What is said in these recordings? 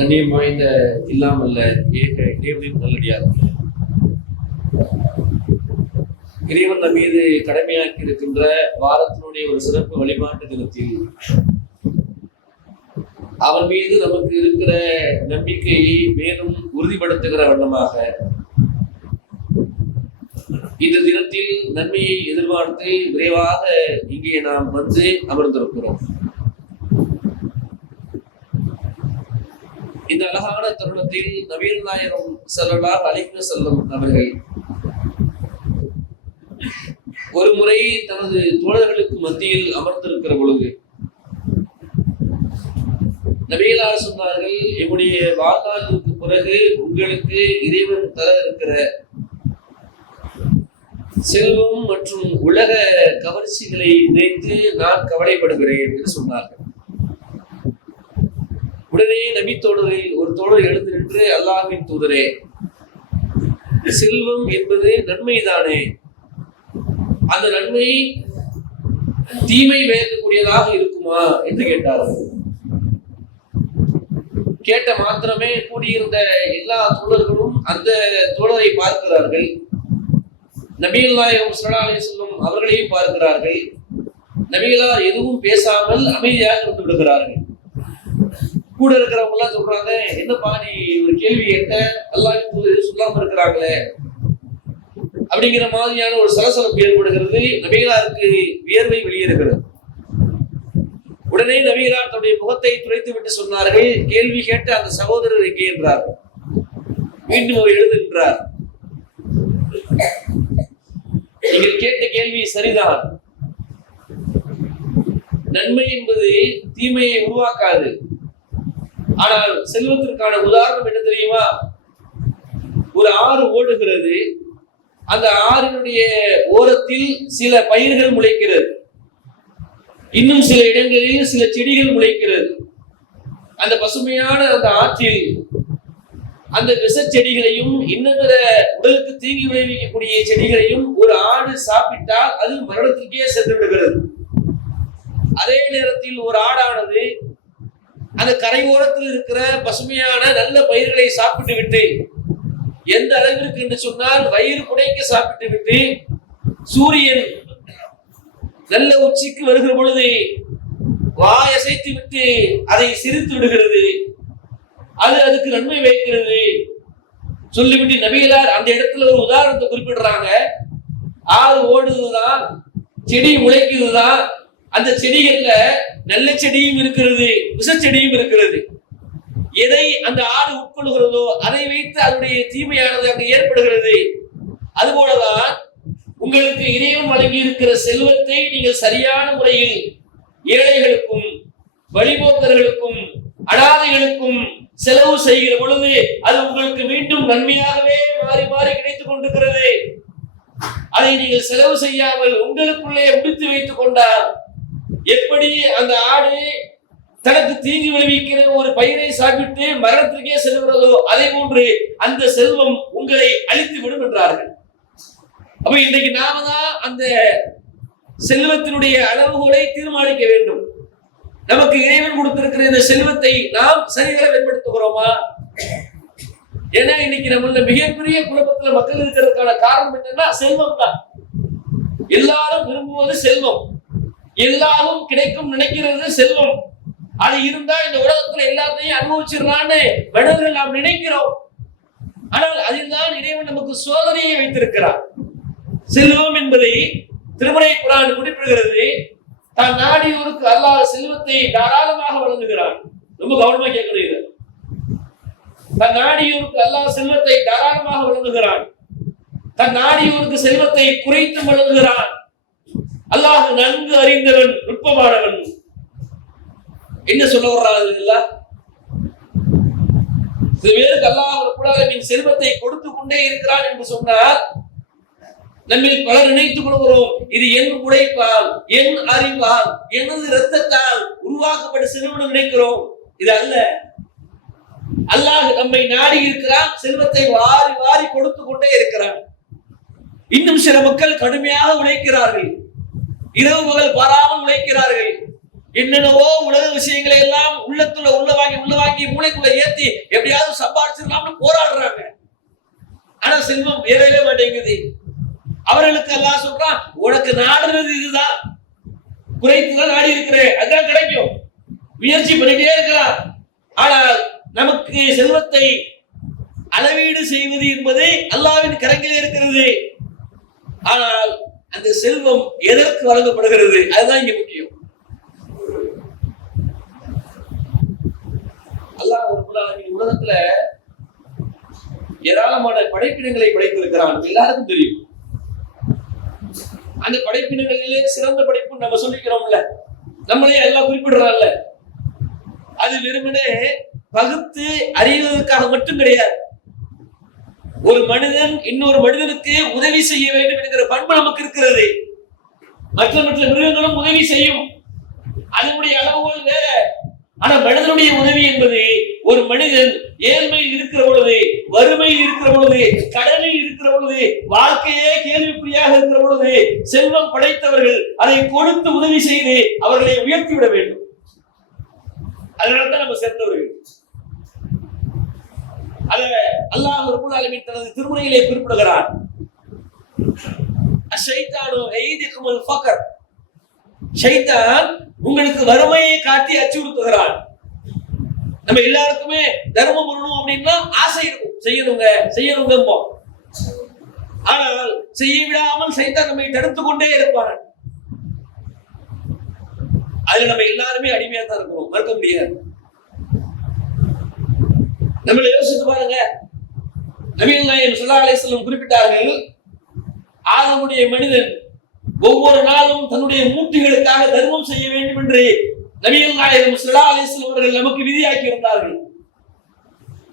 கண்ணியம் வாய்ந்த இல்லாமல்ல ஏக இறைவனின் நல்லடியார்களே, இறைவன் நம் மீது கடமையாக்கி இருக்கின்ற வாரத்தினுடைய ஒரு சிறப்பு வழிபாட்டு தினத்தில் அவன் மீது நமக்கு இருக்கிற நம்பிக்கையை மேலும் உறுதிப்படுத்துகிற வண்ணமாக இந்த தினத்தில் நன்மையை எதிர்பார்த்து விரைவாக இங்கே நாம் வந்து அமர்ந்திருக்கிறோம். இந்த அழகான தருணத்தில் நபிகள் நாயகம் ஸல்லல்லாஹு அலைஹி வஸல்லம் அவர்கள் ஒரு முறை தனது தோழர்களுக்கு மத்தியில் அமர்ந்திருக்கிற பொழுது நபிகளார் சொன்னார்கள், என்னுடைய வாழ்நாளுக்கு பிறகு உங்களுக்கு இறைவன் தர இருக்கிற செல்வம் மற்றும் உலக கவர்ச்சிகளை நினைத்து நான் கவலைப்படுகிறேன் என்று சொன்னார்கள். உடனே நபி தோழரில் ஒரு தோழர் எழுந்து நின்று, அல்லாஹ்வின் தூதரே, செல்வம் என்பது நன்மைதானே, அந்த நன்மை தீமை விளைவிக்கக்கூடியதாக இருக்குமா என்று கேட்டார்கள். கேட்ட மாத்திரமே கூடியிருந்த எல்லா தோழர்களும் அந்த தோழரை பார்க்கிறார்கள். நபிகள் நாயகம் ஸல்லல்லாஹு அலைஹி வஸல்லம் அவர்களையும் பார்க்கிறார்கள். நபிகளார் எதுவும் பேசாமல் அமைதியாக இருந்து விடுகிறார்கள். கூட இருக்கிறவங்க எல்லாம் சொல்றாங்க, என்னப்பா நீ ஒரு கேள்வி கேட்ட, அல்லாஹ்வின் தூதர் சொல்லாம இருக்கிறாங்களே அப்படிங்கிற மாதிரியான ஒரு சலசலப்பு ஏற்படுகிறது. நபிகளாருக்கு வியர்வை வெளியேறுகிறது. உடனே நபிகளார் தன்னுடைய முகத்தை துடைத்து விட்டு சொன்னார்கள், கேள்வி கேட்ட அந்த சகோதரர் எங்கே என்றார். மீண்டும் அவர் எழுதுகின்றார், நீங்கள் கேட்ட கேள்வி சரிதான், நன்மை என்பது தீமையை உருவாக்காது. ஆனால் செல்வத்திற்கான உதாரணம் என்ன தெரியுமா? ஒரு ஆறு ஓடுகிறது, அந்த ஆறினுடைய ஓரத்தில் சில பயிர்கள் முளைக்கிறது, இன்னும் சில இடங்களில் சில செடிகள் முளைக்கிறது. அந்த பசுமையான அந்த ஆற்றில் அந்த விஷ செடிகளையும் இன்னும் உடலுக்கு தீங்கி விளைவிக்கக்கூடிய செடிகளையும் ஒரு ஆடு சாப்பிட்டால் அது மரணத்திற்கே சென்று விடுகிறது. அதே நேரத்தில் ஒரு ஆடானது அந்த கரையோரத்தில் இருக்கிற பசுமையான நல்ல பயிர்களை சாப்பிட்டு விட்டு, எந்த அளவிற்கு என்று சொன்னால் வயிறு புடைக்க சாப்பிட்டு விட்டு சூரியன் நல்ல உச்சிக்கு வருகிற பொழுது வாய் அசைத்து விட்டு அதை சிரித்து விடுகிறது. அது அதுக்கு நன்மை வைக்கிறது சொல்லிவிட்டு நபிகளார் அந்த இடத்துல ஒரு உதாரணத்தை குறிப்பிடுறாங்க. ஆறு ஓடுதுதான், செடி முளைக்குதுதான், அந்த செடிகள்ல நல்ல செடியும் இருக்கிறது, விஷ செடியும் இருக்கிறது. எதை அந்த ஆடு உட்கொள்கிறதோ அதை வைத்து அதனுடைய தீமையானது அங்கு ஏற்படுகிறது. அதுபோலதான் உங்களுக்கு இறைவன் வழங்கி இருக்கிற செல்வத்தை நீங்கள் சரியான முறையில் ஏழைகளுக்கும் வழிபோக்கர்களுக்கும் அனாதைகளுக்கும் செலவு செய்கிற பொழுது அது உங்களுக்கு மீண்டும் நன்மையாகவே மாறி மாறி கிடைத்துக் கொண்டிருக்கிறது. அதை நீங்கள் செலவு செய்யாமல் உங்களுக்குள்ளே முடித்து வைத்துக் கொண்டால் எப்படி அந்த ஆடு தனக்கு தீங்கு விளைவிக்கிற ஒரு பயிரை சாப்பிட்டு மரணத்திற்கே செல்கிறதோ அதே போன்று அந்த செல்வம் உங்களை அழித்து விடும் என்றார்கள். அப்ப இன்றைக்கு நாம தான் அந்த செல்வத்தினுடைய அளவுகளை தீர்மானிக்க வேண்டும். நமக்கு இறைவன் கொடுத்திருக்கிற இந்த செல்வத்தை நாம் சரிவர பயன்படுத்துகிறோமா? ஏன்னா இன்னைக்கு நம்மள மிகப்பெரிய குழப்பத்துல மக்கள் இருக்கிறதுக்கான காரணம் என்னன்னா செல்வம் தான். எல்லாரும் விரும்புவது செல்வம், எல்லாரும் கிடைக்கும் நினைக்கிறது செல்வம். அது இருந்தா இந்த உலகத்துல எல்லாத்தையும் அனுபவிச்சிடலான்னு மனிதர்கள் நாம் நினைக்கிறோம். ஆனால் அதில் தான் இறைவன் நமக்கு சோதனையை வைத்திருக்கிறார். செல்வம் என்பதை திருமறை குர்ஆன் குறிப்பிடுகிறது. தான் நாடியோருக்கு அல்லாஹ் செல்வத்தை தாராளமாக வழங்குகிறான். ரொம்ப கவனமா கேட்கிறீங்க. தன் நாடியோருக்கு அல்லாஹ் செல்வத்தை தாராளமாக வழங்குகிறான். தன் நாடியோருக்கு செல்வத்தை குறைத்து வழங்குகிறான். அல்லாஹ் நன்கு அறிந்தவன், நுட்பமானவன். என்ன சொல்ல வர்றாங்க? சில பேருக்கு அல்லாஹ் ரப்பல் ஆலமீன் செல்வத்தை கொடுத்து கொண்டே இருக்கிறான் என்று சொன்னால் நம்ம பலர் நினைத்துக் கொள்கிறோம், இது என் உழைப்பால், என் அறிவால், எனது இரத்தத்தால் உருவாக்கப்பட்ட செல்வம் நினைக்கிறோம். இது அல்ல. அல்லாஹ் நம்மை நாடி இருக்கிறான், செல்வத்தை வாரி வாரி கொடுத்து கொண்டே இருக்கிறான். இன்னும் சில மக்கள் கடுமையாக உழைக்கிறார்கள், இரவு பகல் பாராமல் உழைக்கிறார்கள். என்னென்னவோ உலக விஷயங்களை எல்லாம் உள்ள வாங்கி மூளைக்குள்ள ஏத்தி சேர்த்து எப்படியாவது சம்பாதிச்சிடலாம்னு போராடுறாங்க. ஆனா செல்வம் ஏறவே மாட்டேங்குது. அவர்களுக்கு அல்லாஹ் சொல்றான், உனக்கு நாடுறது இதுதான், குறைத்துதான் நாடி இருக்கிறேன், அதுதான் கிடைக்கும், முயற்சி பண்ணிட்டே இருக்கலாம். ஆனால் நமக்கு செல்வத்தை அளவீடு செய்வது என்பது அல்லாஹ்வின் கரங்களிலே இருக்கிறது. ஆனால் அந்த செல்வம் எதற்கு வழங்கப்படுகிறது, அதுதான் இங்க முக்கியம். அல்லாஹ் ரப்பல் ஆலமீன் உலகத்துல ஏராளமான படைப்பினங்களை படைத்திருக்கிறான், எல்லாருக்கும் தெரியும். அந்த படைப்பினங்களிலே சிறந்த படைப்பு நம்ம சொல்லிக்கிறோம்ல, நம்மளே எல்லாம் குறிப்பிடுறான்ல, அது வெறுமனே பகுத்து அறிவதற்காக மட்டும் கிடையாது. ஒரு மனிதன் இன்னொரு மனிதனுக்கு உதவி செய்ய வேண்டும் என்கிற பண்பு நமக்கு இருக்கிறது. மற்ற மற்ற மிருகங்களும் உதவி செய்யும், அதனுடைய அளவுகள் வேற. ஆனா மனிதனுடைய உதவி என்பது, ஒரு மனிதன் ஏழ்மையில் இருக்கிற பொழுது, வறுமையில் இருக்கிற பொழுது, கடனில் இருக்கிற பொழுது, வாழ்க்கையே கேள்விக்குறியாக இருக்கிற பொழுது, செல்வம் படைத்தவர்கள் அதை கொடுத்து உதவி செய்து அவர்களை உயர்த்திவிட வேண்டும். அதனால்தான் நம்ம சேர்ந்தவர்கள். அத அல்லாஹ் ரப்பல் ஆலமீன் தனது திருமுறையிலே குறிப்பிடுகிறார். அஷைத்தானு ஐதிகுமுல் ஃபக்ர், ஷைத்தான் உங்களுக்கு வறுமையை காட்டி அச்சுறுத்துகிறான். நம்ம எல்லாருக்குமே தர்மம் பண்ணணும் அப்படின்னா ஆசை இருக்கும், செய்யணுங்க. ஆனால் செய்ய விடாமல் ஷைத்தான் நம்மை தடுத்து கொண்டே இருப்பான். அதுல நம்ம எல்லாருமே அடிமையா தான் இருக்கிறோம், மறுக்க முடியாது. நம்மளை யோசித்து பாருங்க. நபிகள் நாயகம் ஸல்லல்லாஹு அலைஹி வஸல்லம் குறிப்பிட்டார்கள், ஆதமுடைய மனிதன் ஒவ்வொரு நாளும் தன்னுடைய மூட்டுகளுக்காக தர்மம் செய்ய வேண்டும் என்று நபிகள் நாயகம் ஸல்லல்லாஹு அலைஹி வஸல்லம் அவர்கள் நமக்கு விதியாக்கி இருந்தார்கள்.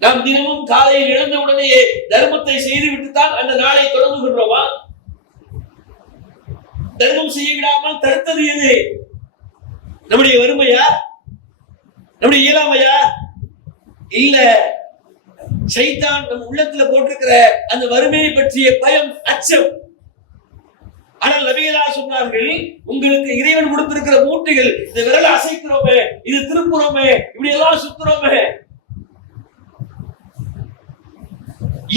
நாம் தினமும் காலையில் எழுந்த உடனே தர்மத்தை செய்துவிட்டு தான் அந்த நாளை தொடங்குகின்றோமா? தர்மம் செய்ய விடாமல் தடுத்தது எது? நம்முடைய வறுமையா, நம்முடைய இயலாமையா? இல்ல, ஷைத்தான் நம் உள்ளத்துல போட்டிருக்கிற அந்த வறுமையை பற்றிய பயம், அச்சம். ஆனால் நபிகளார் சொன்னார்கள், உங்களுக்கு இறைவன் கொடுத்திருக்கிற மூட்டைகள், இந்த விரலை அசைக்கிறோமே, இது திருப்புறோமே, இப்படி எல்லாம் சுத்துறோமே,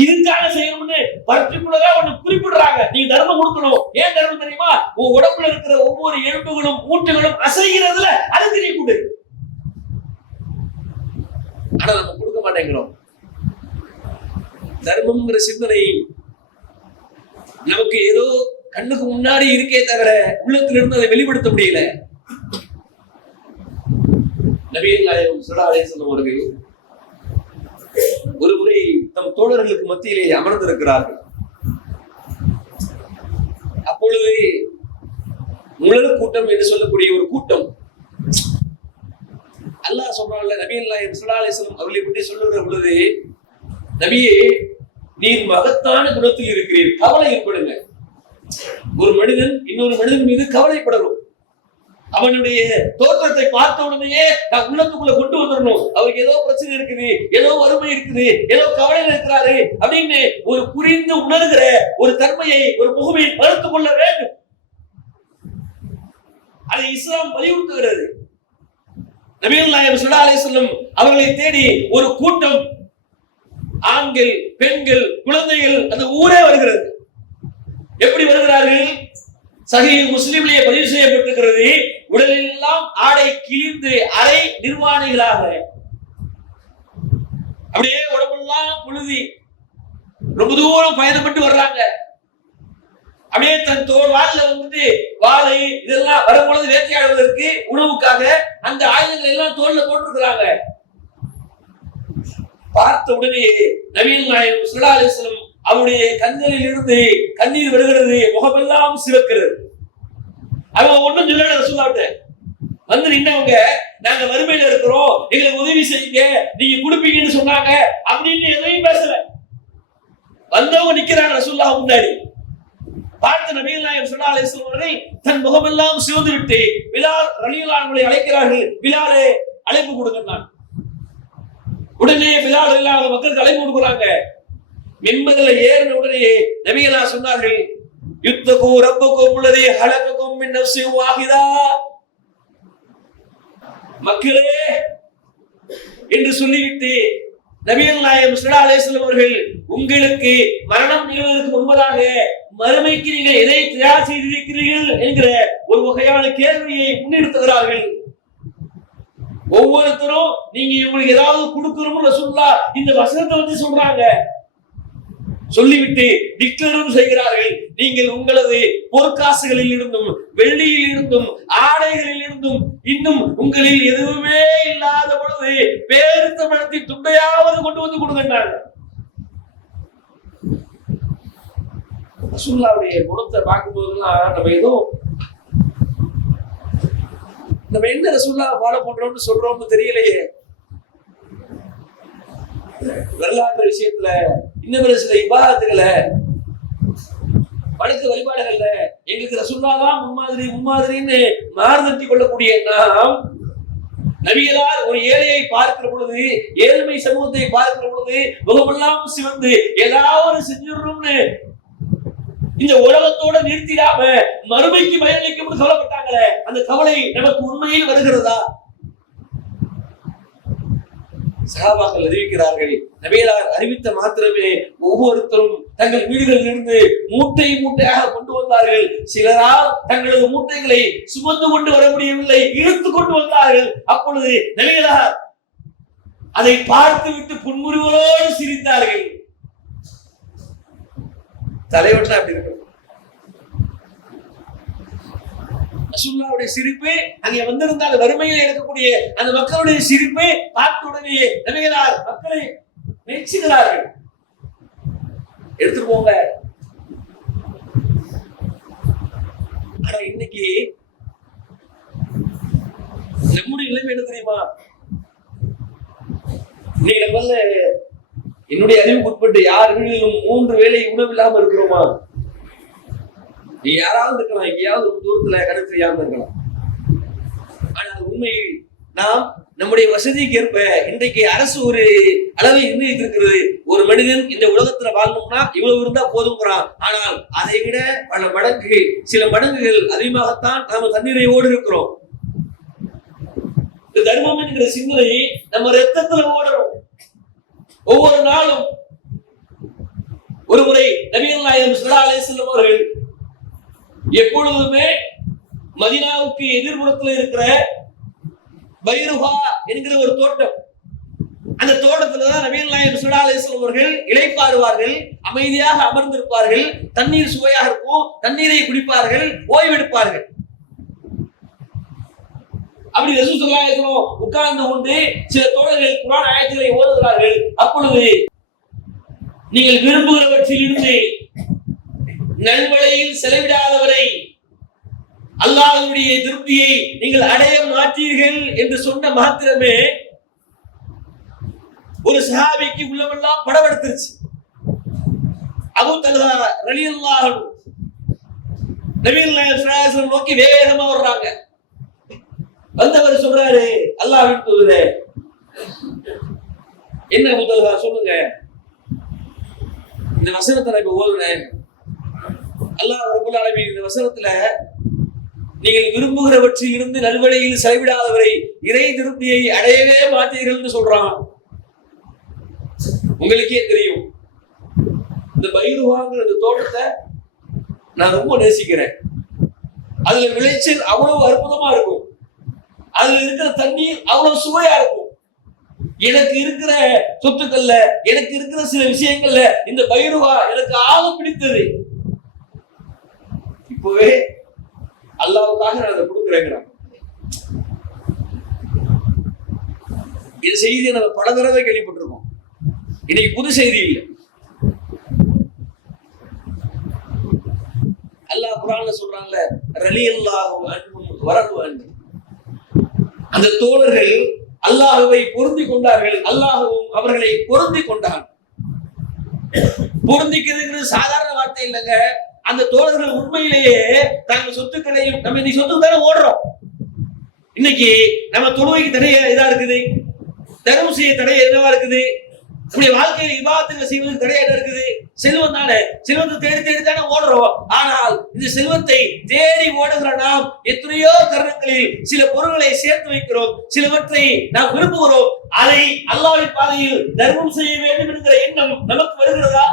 இதுக்காக செய்யணும்னு பர்டிகுலரா ஒண்ணு குறிப்பிடுறாங்க. நீ தர்மம் கொடுக்கணும். ஏன் தர்மம் தெரியுமா? உன் உடம்புல இருக்கிற ஒவ்வொரு எலும்புகளும் மூட்டுகளும் அசைகிறதுல அதுக்கு நீ கொடு. ஆனா நம்ம கொடுக்க மாட்டேங்கிறோம். தர்மம்ங்கிற சிந்தனை நமக்கு ஏதோ கண்ணுக்கு முன்னாடி இருக்கே தவிர உள்ளத்திலிருந்து அதை வெளிப்படுத்த முடியல. நபிகள் நாயகம் ஸல்லல்லாஹு அலைஹி வஸல்லம் அவர்கள் ஒரு முறை தம் தோழர்களுக்கு மத்தியிலே அமர்ந்திருக்கிறார்கள். அப்பொழுது முழு கூட்டம் என்று சொல்லக்கூடிய ஒரு கூட்டம், அல்லாஹ் சொல்றான்ல, நபிகள் நாயகம் ஸல்லல்லாஹு அலைஹி வஸல்லம் அவர்களை பற்றி சொல்லுகிற பொழுது, நபியே நீர் மகத்தான குணத்தில் இருக்கிறீர், கவலை ஏற்படுங்க. ஒரு மனிதன் இன்னொரு மனிதன் மீது கவலைப்படணும். அவனுடைய தோற்றத்தை பார்த்த உடனேயே நான் உள்ளத்துக்குள்ள கொண்டு வந்துடணும். அவருக்கு ஏதோ பிரச்சனை இருக்குது, ஏதோ வறுமை இருக்குது, ஏதோ கவலையில் இருக்கிறாரு அப்படின்னு ஒரு புரிந்து உணர்கிற ஒரு தன்மையை, ஒரு முகமையை வளர்த்துக் கொள்ள வேண்டும். அதை இஸ்லாம் வலியுறுத்துகிறது. நபிகள் நாயகம் ஸல்லல்லாஹு அலைஹி வஸல்லம் அவர்களை தேடி ஒரு கூட்டம், ஆண்கள், பெண்கள், குழந்தைகள், அந்த ஊரே வருகிறது. எப்படி வருகிறார்கள்? சஹீஹ் முஸ்லிமிலே பதிவு செய்யப்பட்டிருக்கிறது, உடலில் எல்லாம் ஆடை கிழிந்து அரை நிர்வாணிகளாக, அப்படியே உடம்பெல்லாம் புழுதி, ரொம்ப தூரம் பயணப்பட்டு வர்றாங்க. அப்படியே தன் தோல் வாள்ல வந்துட்டு வாளை இதெல்லாம் வரும்பொழுது வேட்டையாடுவதற்கு உணவுக்காக அந்த ஆயுதங்கள் எல்லாம் தோல்ல போட்டிருக்கிறாங்க. பார்த்த உடனே நபிகள் நாயகம் ஸல்லல்லாஹு அலைஹி வஸல்லம் அவருடைய கண்களில் இருந்து கண்ணீர் வருகிறது, முகமெல்லாம் சிவக்கிறது. அவங்க ஒண்ணும் சொல்லல, ரசூலுல்லாஹ்ட்ட வந்து நின்னவங்க, நாங்க வறுமையில இருக்கிறோம், எங்களுக்கு உதவி செய்யுங்க, நீங்க கொடுப்பீங்கன்னு சொன்னாங்க அப்படின்னு எதையும் பேசல. வந்தவங்க நிக்கிறாங்க ரசூலுல்லாஹ் முன்னாடி. பார்த்த நபிகள் நாயகம் ஸல்லல்லாஹு அலைஹி வஸல்லம் அவர்கள் தன் முகமெல்லாம் சிவந்து விட்டு பிலால் ரலியல்லாஹு அன்ஹு அழைக்கிறார்கள். பிலாலே அழைப்பு கொடுங்க. உடனே பிலால் ரலியல்லாஹு அன்ஹு மக்களுக்கு அழைப்பு கொடுக்குறாங்க. மிம்பர்ல ஏறின உடனே நபிகளார் சொன்னார்கள், யுத்தகு ரப்பக்கும் அல்லதி ஹலகக்கும் மின் நஃப்ஸின் வாஹிதா. மக்களே என்று சொல்லிவிட்டு நபிகள் நாயகம் ஸல்லல்லாஹு அலைஹி வஸல்லம் அவர்கள் உங்களுக்கு மரணம் நிகழ்வதற்கு முன்பதாக மறுமைக்கு நீங்கள் எதை தயார் செய்திருக்கிறீர்கள் என்கிற ஒரு வகையான கேள்வியை முன்னிறுத்துகிறார்கள். ஒவ்வொருத்தரும் நீங்க இவங்களுக்கு ஏதாவது கொடுக்கணும்னு ரசூலுல்லாஹ் இந்த வசனத்தை வந்து சொல்றாங்க. சொல்லிவிட்டு டிக்ளரும் செய்கிறார்கள், நீங்கள் உங்களது பொற்காசுகளில் இருந்தும் வெள்ளியில் இருந்தும் ஆடைகளில் இருந்தும் இன்னும் உங்களில் எதுவுமே இல்லாத பொழுது பேரித்த பழத்தின் துண்டையாவது கொண்டு வந்து கொடுக்கின்றாங்க. ரசூலுல்லாஹ்வுடைய குணத்தை பார்க்கும்போதெல்லாம் நம்ம என்ன ரசூலுல்லாஹ் ஃபாலோ பண்றோம்னு சொல்றோம்னு தெரியலையே. வரலாற்று விஷயத்துல இன்னும் சில இபாதத்துகளை வழக்கு வழிபாடுகள்ல எங்களுக்கு ரசூலுல்லாஹ் தான் முன்மாதிரின்னு மாறுதட்டி கொள்ளக்கூடிய நாம் நபிகளார் ஒரு ஏழையை பார்க்கிற பொழுது, ஏழ்மை சமூகத்தை பார்க்கிற பொழுது முகமெல்லாம் சிவந்து ஏதாவது செஞ்சிடணும்னு இந்த உலகத்தோட நிறுத்திடாம மறுமைக்கு பயணிக்கும் கவலைப்பட்டாங்களே, அந்த கவலை நமக்கு உண்மையில் வருகிறதா? சஹாபாக்கள் அறிவிக்கிறார்கள், நபிகளார் அறிவித்த மாத்திரமே ஒவ்வொருத்தரும் தங்கள் வீடுகளில் இருந்து மூட்டை மூட்டையாக கொண்டு வந்தார்கள். சிலரால் தங்களது மூட்டைகளை சுமந்து கொண்டு வர முடியவில்லை, இழுத்து கொண்டு வந்தார்கள். அப்பொழுது நபிகளார் அதை பார்த்து விட்டு புன்முறுவலோடு சிரித்தார்கள். தலைவற்ற அப்படி இருக்கு. ரசூலுல்லாஹ்வுடைய சிரிப்பு அங்கே வந்திருந்தால் வறுமையில் இருக்கக்கூடிய அந்த மக்களுடைய சிரிப்பை பார்த்த உடனே நபிகளார் மக்களை மெச்சுகிறார்கள். எடுத்துட்டு போங்க. ஆனா இன்னைக்கு நம்முடைய நிலைமை என்ன தெரியுமா? இன்னைக்கு நம்மள என்னுடைய அறிவுக்கு உட்பட்டு யார் வீட்டிலும் 3 வேளை உணவு இல்லாம இருக்கிறோமா? நீ யாராவது இருக்கலாம், எங்கேயாவது ஒரு தூரத்துல கடை செய்யாம இருக்கலாம். ஆனால் உண்மையில் நாம் நம்முடைய வசதிக்கு ஏற்ப இன்றைக்கு அரசு ஒரு அளவை நிர்ணயித்திருக்கிறது. ஒரு மனிதன் இந்த உலகத்துல வாழணும்னா இவ்வளவு இருந்தா போதுங்கிறான். ஆனால் அதை விட பல மடங்கு, சில மடங்குகள் அதிகமாகத்தான் நாம தண்ணீரையோடு இருக்கிறோம். இந்த தர்மம் என்கிற சிந்தனை நம்ம ரத்தத்துல ஓடணும். ஒவ்வொரு நாளும் ஒரு முறை நபிகள் நாயகம் ஸல்லல்லாஹு அலைஹி வஸல்லம் அவர்கள் எப்பொழுதுமே மதீனாவுக்கு எதிர்புறத்தில் இருக்கிற பைருஹா என்கிற ஒரு தோட்டம், அந்த தோட்டத்துலதான் நபிகள் நாயகம் ஸல்லல்லாஹு அலைஹி வஸல்லம் அவர்கள் இளைப்பாறுவார்கள், அமைதியாக அமர்ந்திருப்பார்கள், தண்ணீர் சுவையாக இருக்கும், தண்ணீரை குடிப்பார்கள், ஓய்வெடுப்பார்கள். அப்படி ரசூல் ஸல்லல்லாஹு அலைஹி வஸல்லம் உட்கார்ந்து கொண்டு சில தோழர்கள் குர்ஆன் ஆயத்துகளை ஓதுகிறார்கள். அப்பொழுது நீங்கள் விரும்புகிறவற்றில் இருந்து நல்வழியில் செலவிடாதவரை அல்லாஹ்வுடைய திருப்தியை நீங்கள் அடைய மாட்டீர்கள் என்று சொன்ன மாத்திரமே ஒரு சஹாபிக்கு உள்ளவெல்லாம் படபடுத்துருச்சு. அபூ தல்ஹா ரலியல்லாஹு அன்ஹு நபிகள் நாயகம் ஸல்லல்லாஹு அலைஹி வஸல்லம் நோக்கி வேகமா வர்றாங்க. வந்தவர் சொல்றாரு, அல்லாஹ்வின் தூதரே, என்ன அபூ தல்ஹா சொல்லுங்க, இந்த வசனத்தை நான் இப்ப ஓதுறேன். அல்லாஹ் ரப்பல் ஆலமீன் இந்த வசனத்துல நீங்கள் விரும்புகிறவற்றில் இருந்து நல்வழியில் செலவிடாதவரை இறை திருப்தியை அடையவே மாட்டீர்கள் சொல்றான். உங்களுக்கே தெரியும், இந்த பைருஹாங்கிற இந்த தோட்டத்தை நான் ரொம்ப நேசிக்கிறேன். அதுல விளைச்சல் அவ்வளவு அற்புதமா இருக்கும், அதுல இருக்கிற தண்ணீர் அவ்வளவு சுவையா இருக்கும். எனக்கு இருக்கிற சொத்துக்கள்ல, எனக்கு இருக்கிற சில விஷயங்கள்ல இந்த பைருஹா எனக்கு ஆக பிடித்தது. இப்பவே அல்லாஹ்வுக்காக நான் அதை கொடுக்கிறேங்கிறான். இந்த செய்தியை நம்ம பல தடவை கேள்விப்பட்டிருக்கோம், இன்னைக்கு புது செய்தி இல்லை. அல்லாஹ் குர்ஆன்ல சொல்றான்ல, ரலியல்லாஹு அன்ஹும் வரது அன்ஹு. அந்த தோழர்கள் அல்லாஹ்வை பொருந்தி கொண்டார்கள், அல்லாஹ்வும் அவர்களை பொருந்தி கொண்டான். பொருந்திக்கிறது சாதாரண வார்த்தை இல்லைங்க. அந்த தோழர்கள் உண்மையிலேயே தங்கள் சொத்துக்களையும், நம்ம இன்னைக்கு சொத்துக்கு தானே ஓடுறோம். இன்னைக்கு நம்ம தொழுகைக்கு தடை இதா இருக்குது, தர்மம் செய்ய தடை என்னவா இருக்குது, நம்முடைய வாழ்க்கையில் இபாதத்துகளை செய்வதற்கு தடையா இருக்குது. செல்வம் தானே, செல்வத்தை தேடி தேடி தானே ஓடுறோம். ஆனால் இந்த செல்வத்தை தேடி ஓடுகிற நாம் எத்தனையோ தருணங்களில் சில பொருள்களை சேர்த்து வைக்கிறோம், சிலவற்றை நாம் விரும்புகிறோம். அதை அல்லாஹ்வின் பாதையில் தர்மம் செய்ய வேண்டும் என்கிற எண்ணம் நமக்கு வருகிறதா?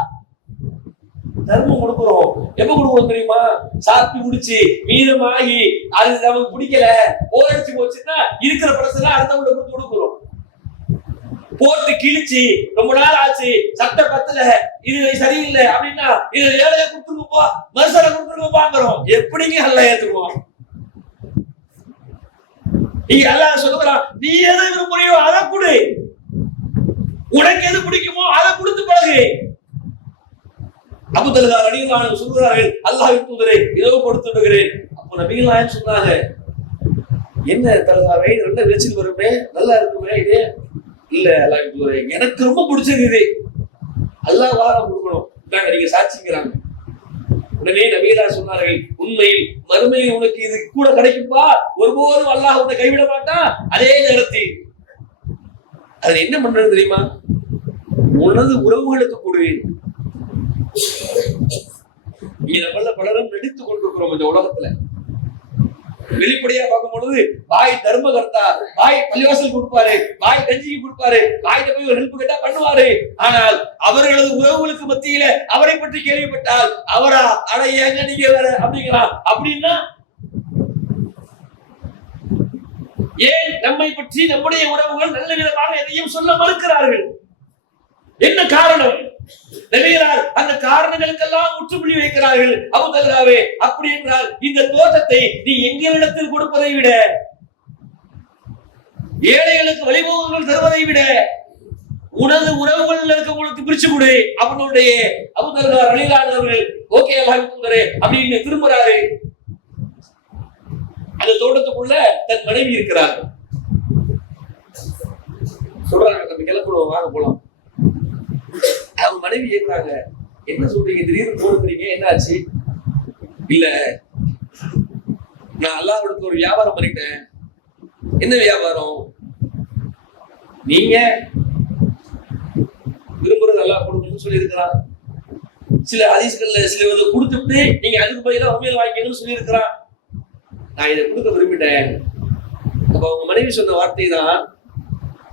தர்மம் கொடுக்கிறோம். எப்ப கொடுக்கிறோம் தெரியுமா? சாப்பிட்டு முடிச்சு மீதமாகி அது நமக்கு பிடிக்கல, போர் அடிச்சு போச்சுன்னா இருக்கிற படத்துல அடுத்தவங்க கொடுக்கிறோம். போட்டு கிழிச்சு ரொம்ப நாள் ஆச்சு, சட்டை பத்தல, இது சரியில்லை அப்படின்னா இது ஏழைய கொடுத்துருப்பா, மனுஷனை கொடுத்துருப்பாங்கிறோம். எப்படிங்க அல்லாஹ் ஏத்துக்குவோம்? நீங்க அல்லாஹ் சொல்லுறான், நீ எதை விரும்புறியோ அதை கொடு, உனக்கு எது பிடிக்குமோ அதை கொடுத்து பழகு. அபூ தல்ஹா ரலியல்லாஹு அன்ஹு சொல்றார்கள், அல்லாஹ்வின் தூதரே இதோ கொடுத்து விடுகிறேன். அப்ப நபிகள் நாயகம் சொன்னாங்க, என்ன தல்ஹாவே நல்ல விளைச்சல் வருமே, நல்லா இருக்குமே இது? இல்ல அல்லாஹ்வின் தூதரே, எனக்கு ரொம்ப பிடிச்சது இது, அல்லாஹ் வாரம் கொடுக்கணும், நீங்க சாட்சிக்கிறாங்க. உடனே நபிகள் சொன்னார்கள், உண்மையில் மறுமையில் உனக்கு இது கூட கிடைக்கும்பா, ஒருபோதும் அல்லாஹ் உன்னை கைவிட மாட்டான். அதே நேரத்தில் அது என்ன பண்றது தெரியுமா? உனது உறவுகளுக்கு கொடு. நம்மள பலரும் நடித்துக் கொண்டிருக்கிறோம் இந்த உலகத்துல. வெளிப்படையா பார்க்கும் பொழுது பாய் தர்மகர்த்தா, பாய் பள்ளிவாசல் கொடுப்பாரு, பாய் கஞ்சிக்கு கொடுப்பாரு, பாய்கிட்ட போய் ஒரு ஹெல்ப் கேட்டா பண்ணுவாரு. ஆனால் அவர்களது உறவுகளுக்கு மத்தியில அவரை பற்றி கேள்விப்பட்டால், அவரா அட ஏங்க நீங்க வேற அப்படிங்கிறான். அப்படின்னா ஏன் நம்மை பற்றி நம்முடைய உறவுகள் நல்ல விதமாக எதையும் சொல்ல மறுக்கிறார்கள்? என்ன காரணம்? நபிகளார் அந்த காரணங்களுக்கெல்லாம் முற்றுப்புள்ளி வைக்கிறார்கள். அபூ தல்ஹாவே, அப்படி என்றால் இந்த தோட்டத்தை நீ எங்களிடத்தில் கொடுப்பதை விட, ஏழைகளுக்கு வழிபோகங்கள் தருவதை விட, உனது உறவுகள் இருக்கவங்களுக்கு பிரிச்சு கொடு அவனுடைய அபூ தல்ஹா ரலியல்லாஹு அன்ஹு அவர்கள் ஓகே அல்லாஹ்வின் தூதரே அப்படின்னு திரும்புறாரு. அந்த தோட்டத்துக்குள்ள தன் மனைவி இருக்கிறார். சொல்றாங்க, நம்ம கிளம்புவோம், வாங்க போலாம். அவங்க மனைவி கேட்கிறாங்க, என்ன சொல்றீங்க, திடீர்னு போடுறீங்க, என்ன ஆச்சு? இல்ல, நான் அல்லாஹ்விடத்துல ஒரு வியாபாரம் பண்ணிட்டேன். என்ன வியாபாரம்? நீங்க விரும்புறது அல்லாஹ் கொடுக்கணும்னு சொல்லி இருக்கிறான். சில ஹதீஸ்கள்ல சில இதை கொடுத்துட்டு நீங்க அதுக்கு பதிலா உண்மையில வாங்கிக்கணும்னு சொல்லி இருக்கிறான். நான் இதை கொடுக்க விரும்பிட்டேன். அப்ப அவங்க மனைவி சொன்ன வார்த்தை தான்,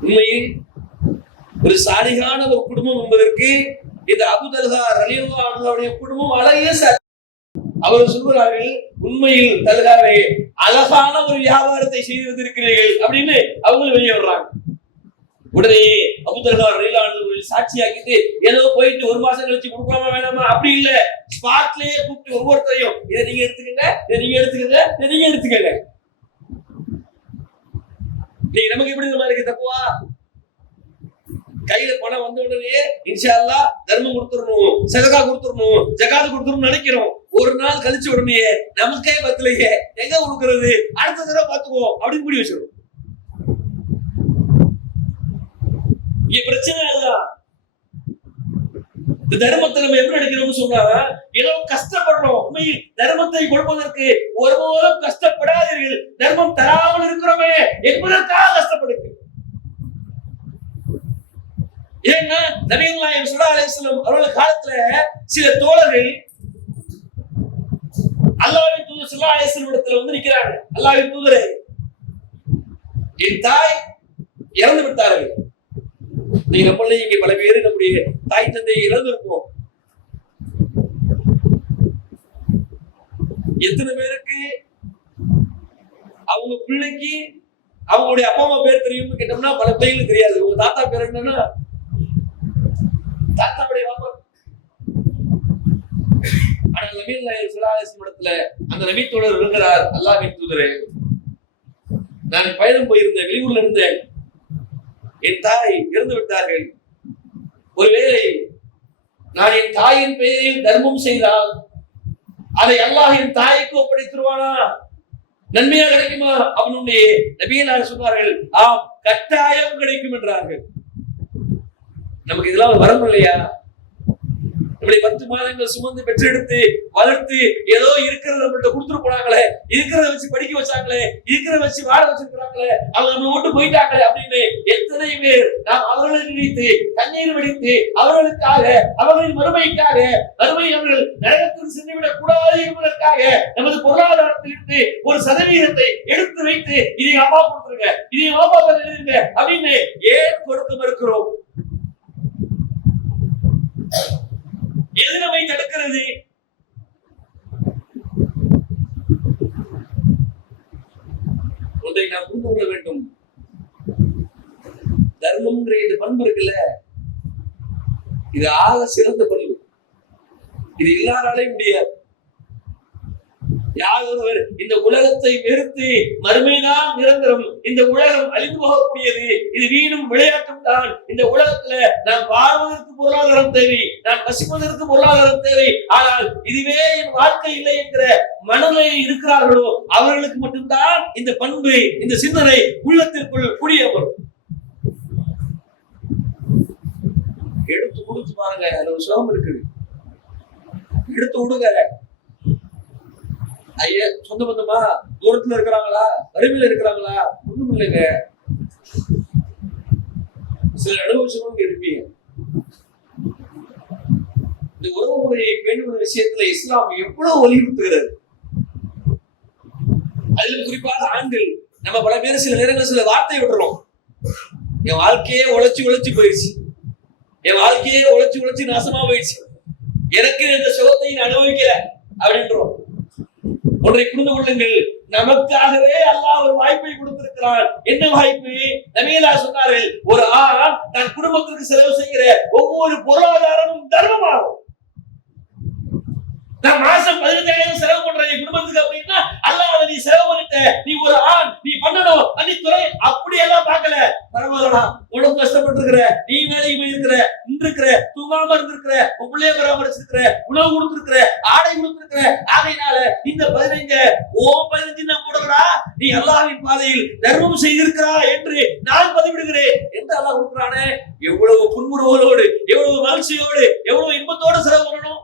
உண்மையில் ஒரு சாலிகான ஒரு குடும்பம் என்பதற்கு இந்த அபூ தல்ஹா ரலியல்லாஹு அன்ஹு அவருடைய குடும்பம் அழகிய அவர் சொல்கிறார்கள், உண்மையில் தல்ஹாவே அழகான ஒரு வியாபாரத்தை செய்து வந்திருக்கிறீர்கள் அப்படின்னு அவங்க வெளியே வர்றாங்க. உடனே அபூ தல்ஹா ரலியல்லாஹு அன்ஹு சாட்சியாக்கிட்டு ஏதோ போயிட்டு ஒரு மாசம் கழிச்சு கொடுக்கலாமா வேணாமா அப்படி இல்ல, ஸ்பாட்லயே கூப்பிட்டு ஒவ்வொருத்தரையும் இதை நீங்க எடுத்துக்கங்க, இதை நீங்க எடுத்துக்கங்க, இதை நீங்க எடுத்துக்கங்க. நீங்க நமக்கு எப்படி இந்த மாதிரி தப்புவா? கையில பணம் வந்த உடனே இன்ஷா அல்லாஹ் தர்மம் கொடுத்துடணும், சதகா கொடுத்துடணும், ஜகாத் கொடுத்துடணும் நினைக்கிறோம். ஒரு நாள் கழிச்ச உடனே நமக்கே பத்தலையே, எங்க கொடுக்கறது, அடுத்த தடவை பார்த்துக்குவோம் அப்படின்னு முடி வச்சிடும். இங்க பிரச்சனை அதுதான். இந்த தர்மத்தை நம்ம எப்படி நினைக்கிறோம்னு சொன்னா, ஏதோ கஷ்டப்படுறோம். உண்மையில் தர்மத்தை கொடுப்பதற்கு ஒருபோதும் கஷ்டப்படாதீர்கள், தர்மம் தராமல் இருக்கிறோமே என்பதற்காக கஷ்டப்படுங்க. ஏன்னா நபிகள் நாயகம் ஸல்லல்லாஹு அலைஹி வஸல்லம் அவர்கள் காலத்துல சில தோழர்கள் அல்லாஹ்வின் தூதர் ஸல்லல்லாஹு அலைஹி வஸல்லம் இடத்துல வந்து நிக்கிறாங்க. அல்லாஹ்வின் தூதரே, என் தாய் இறந்து விட்டார்கள். நீ நம்மளே இங்க பல பேரு நம்முடைய தாய் தந்தையை இழந்து இருக்கோம். எத்தனை பேருக்கு அவங்க பிள்ளைக்கு அவங்களுடைய அப்பா அம்மா பேர் தெரியும்னு கேட்டோம்னா பல பிள்ளைகளுக்கு தெரியாது. உங்க தாத்தா பேர் என்னன்னா தாத்தாவுடைய வாப்பா. ஆனா நபிகள் நாயகம் ஸல்லல்லாஹு அலைஹி வஸல்லம் இடத்துல அந்த நபி தோழர் இருக்கிறார். அல்லாஹ்வின் தூதரே, நான் பயணம் போயிருந்தேன், வெளியூர்ல இருந்தேன், என் தாய் இறந்து விட்டார்கள். ஒருவேளை நான் என் தாயின் பெயரில் தர்மம் செய்தால் அதை அல்லாஹ் என் தாய்க்கு ஒப்படைத்துருவானா? நன்மையா கிடைக்குமா? அவனுடைய நபிகள் சொன்னார்கள், ஆம், கட்டாயம் கிடைக்கும் என்றார்கள். நமக்கு இதெல்லாம் வரணும் இல்லையா? இப்படி 10 மாதங்கள் சுமந்து பெற்றெடுத்து வளர்த்து ஏதோ இருக்கிறத நம்மள்ட்ட கொடுத்துட்டு போனாங்களே, இருக்கிறத வச்சு படிக்க வச்சாங்களே, இருக்கிறத வச்சு வாழ வச்சிருக்கிறாங்களே, அவங்க நம்ம மட்டும் போயிட்டாங்களே அப்படின்னு எத்தனை பேர் நாம் அவர்களை நினைத்து கண்ணீர் வடித்து அவர்களுக்காக, அவர்களின் மறுமைக்காக, மறுமை அவர்கள் நரகத்தில் சென்றுவிடக் கூடாது என்பதற்காக நமது பொருளாதாரத்திலிருந்து ஒரு சதவீதத்தை எடுத்து வைத்து இதை அம்மா கொடுத்துருங்க, இதை அம்மா எழுதுங்க அப்படின்னு ஏன் கொடுக்க மறுக்கிறோம்? எது நம்மை தடுக்கிறது? ஒன்றை நாம் புரிந்து கொள்ள வேண்டும். தர்மம்ங்கிற இந்த பண்பு இருக்குல்ல, இது ஆக சிறந்த பண்பு. இது எல்லாராலையும் முடியாது. யாரொருவர் இந்த உலகத்தை வெறுத்து மறுமைதான் நிரந்தரம், இந்த உலகம் அழிந்து போகக்கூடியது, இது வீணும் விளையாட்டும் தான், இந்த உலகத்துல நாம் வாழ்வதற்கு பொருளாதாரம் தேவை, நாம் வசிப்பதற்கு பொருளாதாரம் தேவை, ஆனால் இதுவே என் வாழ்க்கை இல்லை என்கிற மனநிலையில் இருக்கிறார்களோ அவர்களுக்கு மட்டும்தான் இந்த பண்பு, இந்த சிந்தனை உள்ளத்திற்குள் குடியேறும். எடுத்து கொடுத்து பாருங்க, அது ஒரு சுகம் இருக்குது. எடுத்து விடுங்க. ஐயா சொந்த பந்தமா தூரத்துல இருக்கிறாங்களா, அருமையில இருக்கிறாங்களா, ஒண்ணும் இல்லைங்க. சில அனுபவிச்சவங்க இருப்பீங்க. இந்த உறவு முறையை பேணுகிற விஷயத்துல இஸ்லாம் எவ்வளவு வலியுறுத்துகிறது. அதிலும் குறிப்பாக ஆண்கள், நம்ம பல பேர் சில நேரங்கள் சில வார்த்தை விடுறோம். என் வாழ்க்கையே உழைச்சி போயிடுச்சு, என் வாழ்க்கையே உழைச்சி நாசமா போயிடுச்சு, எனக்கு இந்த சுகத்தை அனுபவிக்கல அப்படின்றோம். ஒன்றை புரிந்து கொள்ளுங்கள், நமக்காகவே அல்லாஹ் ஒரு வாய்ப்பை கொடுத்திருக்கிறான். என்ன வாய்ப்பு? நபிகளா சொன்னார்கள், ஒரு ஆண் தன் குடும்பத்திற்கு செலவு செய்கிற ஒவ்வொரு பொருளாதாரமும் தர்மமாகும். நான் மாசம் 15,000 செலவு பண்றேன் குடும்பத்துக்கு அப்படின்னா, அல்லாஹ் நீ செலவு பண்ணிட்ட, நீ ஒரு ஆண், நீ பண்ணணும் அன்னித்துறை அப்படி எல்லாம் பார்க்கல. பரவாயில்லடா, உனக்கு கஷ்டப்பட்டு இருக்கிற, நீ வேலைக்கு போயிருக்கிற, நின்றுக்கிற, தூங்காம இருந்திருக்கிற, உன் பிள்ளைய பராமரிச்சிருக்கிற, உணவு கொடுத்திருக்கிற, ஆடை கொடுத்திருக்கிற, ஆகையினால இந்த 15 நான் போடுறா, நீ அல்லாஹ்வின் பாதையில் தர்மம் செய்திருக்கிறா என்று நான் பதிவிடுகிறேன் என்று அல்லாஹ் கொடுக்கிறானே. எவ்வளவு புன்முறுவலோடு, எவ்வளவு மகிழ்ச்சியோடு, எவ்வளவு இன்பத்தோடு செலவு பண்ணணும்.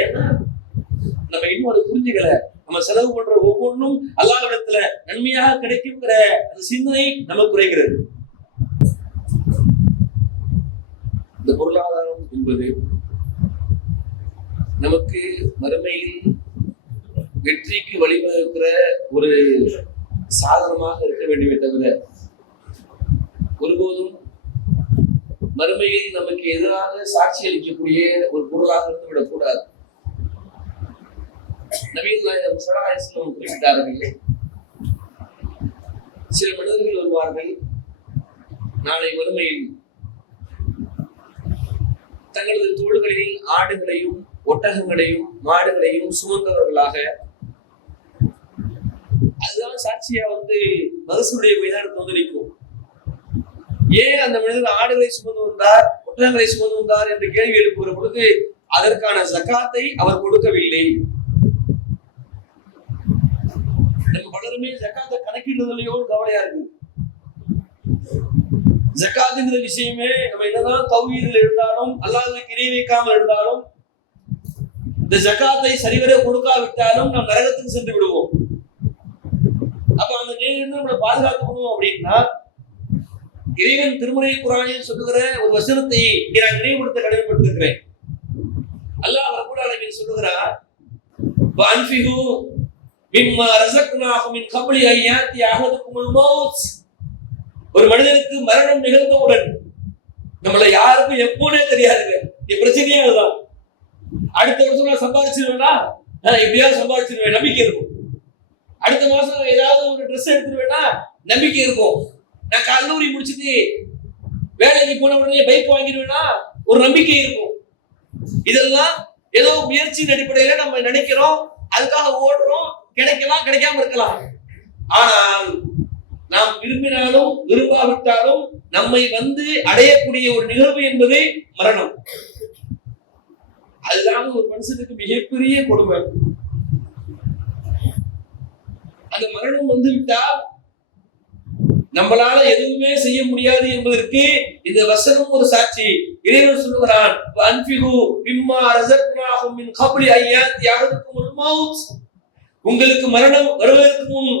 ஏன்னா நம்ம இன்னும் அதை புரிஞ்சுக்கல. நம்ம செலவு பண்ற ஒவ்வொன்றும் அல்லாஹ்விடத்துல நன்மையாக கிடைக்கும்ங்கிற அந்த சிந்தனை நமக்கு குறைகிறது. இந்த பொருளாதாரம் என்பது நமக்கு மறுமையில் வெற்றிக்கு வழிவகுக்கிற ஒரு சாதனமாக இருக்க வேண்டுமே தவிர, ஒருபோதும் மறுமையில் நமக்கு எதிராக சாட்சி அளிக்கக்கூடிய ஒரு பொருளாக இருந்து விடக்கூடாது. நபிகள் நாயகம் ஸல்லல்லாஹு அலைஹி வஸல்லம் குறிப்பிட்டார்கள், சில மனிதர்கள் வருவார்கள் நாளை மறுமையில் தங்களது தோள்களில் ஆடுகளையும் ஒட்டகங்களையும் மாடுகளையும் சுமந்தவர்களாக. அதுதான் சாட்சியா மகசூலுடைய மைதானத்தை நிற்கும். ஏன் அந்த மனிதர் ஆடுகளை சுமந்து வந்தார், ஒட்டகங்களை சுமந்து வந்தார் என்று கேள்வி எழுப்புகிற பொழுது அதற்கான ஜகாத்தை அவர் கொடுக்கவில்லை. நம்ம பலருமே ஜகாத்தை கணக்கிடுறதுலயோ கவலையா இருக்கு. ஜகாத்துங்கிற விஷயமே நம்ம என்னதான் தௌஹீதில் இருந்தாலும், அல்லாஹ்வுக்கு இணை வைக்காமல் இருந்தாலும், இந்த ஜகாத்தை சரிவர கொடுக்காவிட்டாலும் நாம் நரகத்துக்கு சென்று விடுவோம். அப்ப அந்த நிலையிலிருந்து நம்மளை பாதுகாத்துக்கணும் அப்படின்னா, இறைவன் திருமறை குர்ஆனில் சொல்லுகிற ஒரு வசனத்தை நான் நினைவுபடுத்த கடமைப்பட்டிருக்கிறேன். அல்லாஹ் ரப்பல் ஆலமீன் சொல்லுகிறார், வஅன்ஃபிஹு மிம்மா ரஸக்னாஹும் மின் கப்லி அன் யாத்தி அஹதுகுமுல் மௌத். ஒரு மனிதனுக்கு மரணம் நிகழ்ந்தவுடன் நம்மள யாருக்கும் எப்போனே தெரியாதுங்க. பிரச்சனையே அதுதான். அடுத்த வருஷம் நான் சம்பாதிச்சிருவேனா, எப்படியாவது சம்பாதிச்சிருவேன் நம்பிக்கை இருக்கும். அடுத்த மாசம் ஏதாவது ஒரு ட்ரெஸ் எடுத்துருவேனா நம்பிக்கை இருக்கும். நான் கல்லூரி முடிச்சுட்டு வேலைக்கு போன உடனே பைக் வாங்கிடுவேனா ஒரு நம்பிக்கை இருக்கும். இதெல்லாம் ஏதோ முயற்சியின் அடிப்படையில நம்ம நினைக்கிறோம், அதுக்காக ஓடுறோம். கிடைக்கலாம், கிடைக்காம இருக்கலாம். ஆனால் நாம் விரும்பினாலும் விரும்பாவிட்டாலும் நம்மை அடையக்கூடிய ஒரு நிகழ்வு என்பது மரணம். அதுதான் ஒரு மனுஷனுக்கு மிகப்பெரிய கொடுமை. அந்த மரணம் வந்துவிட்டால் நம்மளால எதுவுமே செய்ய முடியாது என்பதற்கு இந்த வசனம் ஒரு சாட்சி. இறைவன் சொல்லுகிறான் அன்ஃபிகு மிம்மா ரஸக்னாஹும் மின் கப்லி அய்யாத் யஹதுக்குமுல் மௌத், உங்களுக்கு மரணம் வருவதற்கு முன்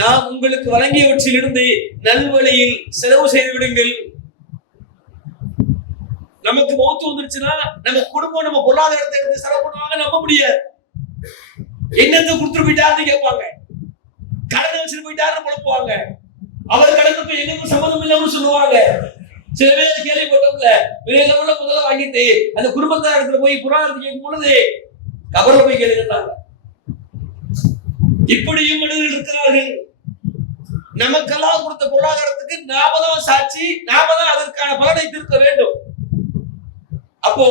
நாம் உங்களுக்கு வழங்கியவற்றிலிருந்து நல்வழியில் செலவு செய்து விடுங்கள். நமக்கு மௌத்து வந்துருச்சுன்னா நம்ம குடும்பம் நம்ம பொருளாதாரத்தை எடுத்து செலவு பண்ணுவாங்க, நம்ப முடியாது. என்னத்தை கொடுத்துட்டு போயிட்டாருன்னு கேட்பாங்க, கடனை வச்சுட்டு போயிட்டாருன்னு குழப்புவாங்க, அவர் கடனுக்கு எங்களுக்கு சம்மந்தம் இல்லைன்னு சொல்லுவாங்க. சில பேர் கேள்விப்பட்டோம்ல, விவேகமுள்ள முதல்ல வாங்கிட்டு அந்த குடும்பத்தார் இடத்துல போய் புறாரத்தை கேட்கும் பொழுது கபர்ல போய் கேளுங்கன்னாங்க. இப்படியும் மனிதர்கள் இருக்கிறார்கள். நமக்கெல்லாம் கொடுத்த பொருளாதாரத்துக்கு நாம தான் சாட்சி, நாம தான் அதற்கான பலனை திருத்த வேண்டும். அப்போ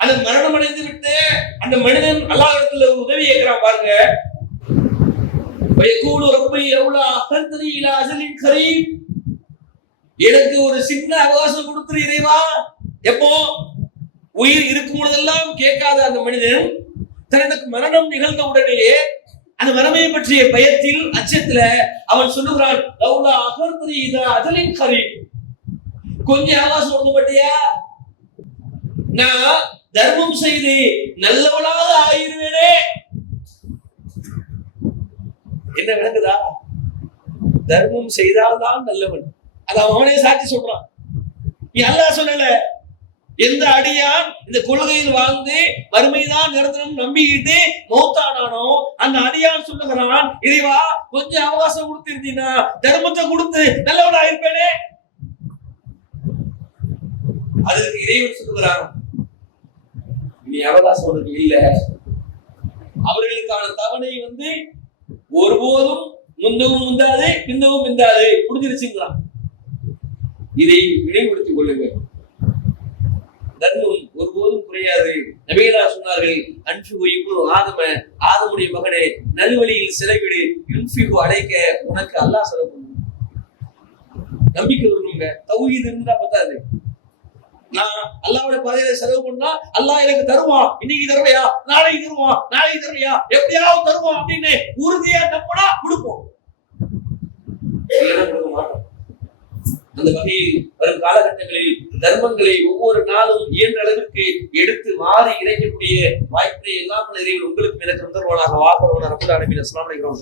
அந்த மரணம் அடைந்து விட்டு அந்த மனிதன் அல்லாஹ் இடத்துல உதவி கேட்கிறான் பாருங்க. எனக்கு ஒரு சின்ன அவகாசம் கொடுத்துரு இறைவா. எப்போ உயிர் இருக்கும் பொழுதெல்லாம் கேட்காத அந்த மனிதன் தனக்கு மரணம் நிகழ்ந்த உடனேயே அந்த மரணமை பற்றிய பயத்தில் அச்சத்துல அவன் சொல்லுகிறான், கொஞ்சம் அவகாசம் கொடுக்க மாட்டியா, நான் தர்மம் செய்து நல்லவளாக ஆயிருவேனே. என்ன விளக்குதா? தர்மம் செய்தால்தான் நல்லவன். அது அவனே சாட்சி சொல்றான். நீ அல்லாஹ் சொல்லல. எந்த அடியான் இந்த கொள்கையில் வாழ்ந்து மறுமைதான் நிரந்தரம் நம்பிக்கிட்டு மௌத்தானானோ அந்த அடியான் சொல்லுகிறான், இறைவா கொஞ்சம் அவகாசம் கொடுத்திருந்தீனா தர்மத்தை கொடுத்து நல்லவனா இருப்பேனே. அதுக்கு இறைவன் சொல்லுகிறான், நீ அவகாசம் உனக்கு இல்ல. அவர்களுக்கான தவணை ஒருபோதும் முந்தவும் முந்தாது பிந்தவும் பிந்தாது முடிஞ்சிருச்சுங்களாம். இதை நினைவுபடுத்திக் கொள்ளுங்க. தர்மம் ஒருபோதும் குறையாது. நபிகளார் சொன்னார்கள், அன்ஃபிகு இப்னு ஆதமுடைய மகனே, நல்வழியில் செலவிடு, யுன்ஃபிகு அடைக்க, உனக்கு அல்லாஹ் செலவு பண்ணும். நம்பிக்கை வரணுங்க. தௌஹீத் இருந்தா பத்தாது. நான் அல்லாஹ்வுடைய பாதையில செலவு பண்ணா அல்லாஹ் எனக்கு தருவான், இன்னைக்கு தருவையா, நாளைக்கு தருவான், நாளைக்கு தருவையா, எப்படியாவது தருவான் அப்படின்னு உறுதியா நம்பினா கொடுப்போம், இல்லைன்னா கொடுக்க மாட்டோம். அந்த வகையில் வரும் காலகட்டங்களில் தர்மங்களை ஒவ்வொரு நாளும் இயன்ற அளவிற்கு எடுத்து மாறி இணைக்கக்கூடிய வாய்ப்பை எல்லாம் இறைவன் உங்களுக்கு எனக்கு தருவானாக. வாசவன ரப்பல் ஆலமீன். அஸ்ஸலாமு அலைக்கும்.